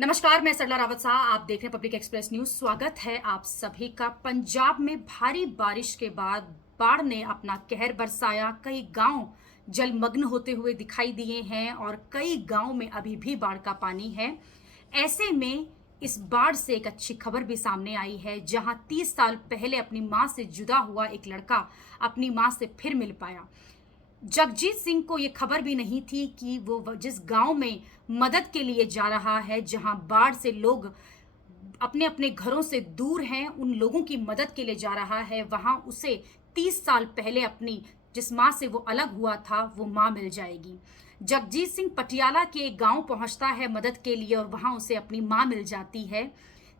नमस्कार, मैं सरला रावत शाह। आप देख रहे हैं पब्लिक एक्सप्रेस न्यूज। स्वागत है आप सभी का। पंजाब में भारी बारिश के बाद बाढ़ ने अपना कहर बरसाया। कई गांव जलमग्न होते हुए दिखाई दिए हैं और कई गांव में अभी भी बाढ़ का पानी है। ऐसे में इस बाढ़ से एक अच्छी खबर भी सामने आई है, जहां 30 साल पहले अपनी मां से जुदा हुआ एक लड़का अपनी मां से फिर मिल पाया। जगजीत सिंह को ये खबर भी नहीं थी कि वो जिस गांव में मदद के लिए जा रहा है, जहां बाढ़ से लोग अपने अपने घरों से दूर हैं, उन लोगों की मदद के लिए जा रहा है, वहां उसे 30 साल पहले अपनी जिस मां से वो अलग हुआ था वो मां मिल जाएगी। जगजीत सिंह पटियाला के एक गांव पहुंचता है मदद के लिए और वहां उसे अपनी मां मिल जाती है।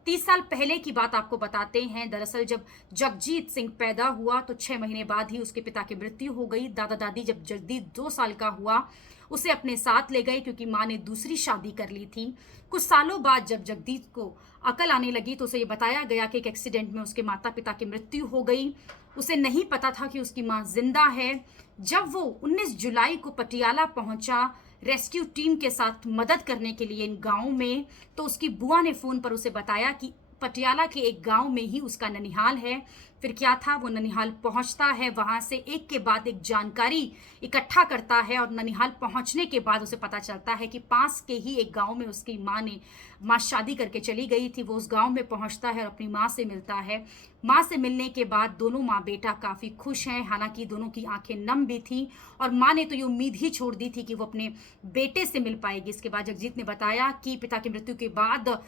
30 साल पहले की बात आपको बताते हैं। दरअसल जब जगजीत सिंह पैदा हुआ तो 6 महीने बाद ही उसके पिता की मृत्यु हो गई। दादा दादी जब जगजीत 2 साल का हुआ उसे अपने साथ ले गए, क्योंकि माँ ने दूसरी शादी कर ली थी। कुछ सालों बाद जब जगजीत को अकल आने लगी तो उसे ये बताया गया कि एक एक्सीडेंट में उसके माता पिता की मृत्यु हो गई। उसे नहीं पता था कि उसकी माँ जिंदा है। जब वो 19 जुलाई को पटियाला पहुंचा रेस्क्यू टीम के साथ मदद करने के लिए इन गाँव में, तो उसकी बुआ ने फोन पर उसे बताया कि पटियाला के एक गांव में ही उसका ननिहाल है। फिर क्या था, वो ननिहाल पहुंचता है, वहां से एक के बाद एक जानकारी इकट्ठा करता है और ननिहाल पहुंचने के बाद उसे पता चलता है कि पास के ही एक गांव में उसकी माँ शादी करके चली गई थी। वो उस गांव में पहुंचता है और अपनी माँ से मिलता है। माँ से मिलने के बाद दोनों माँ बेटा काफी खुश हैं, हालांकि दोनों की आंखें नम भी थी और माँ ने तो ये उम्मीद ही छोड़ दी थी कि वो अपने बेटे से मिल पाएगी। इसके बाद जगजीत ने बताया कि पिता की मृत्यु के बाद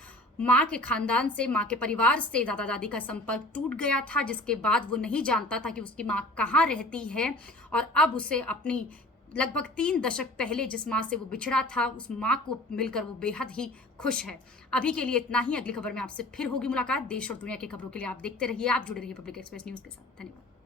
माँ के खानदान से, माँ के परिवार से दादा दादी का संपर्क टूट गया था, जिसके बाद वो नहीं जानता था कि उसकी माँ कहाँ रहती है। और अब उसे अपनी लगभग 3 दशक पहले जिस माँ से वो बिछड़ा था, उस माँ को मिलकर वो बेहद ही खुश है। अभी के लिए इतना ही। अगली खबर में आपसे फिर होगी मुलाकात। देश और दुनिया की खबरों के लिए आप देखते रहिए, आप जुड़े रहिए पब्लिक एक्सप्रेस न्यूज के साथ। धन्यवाद।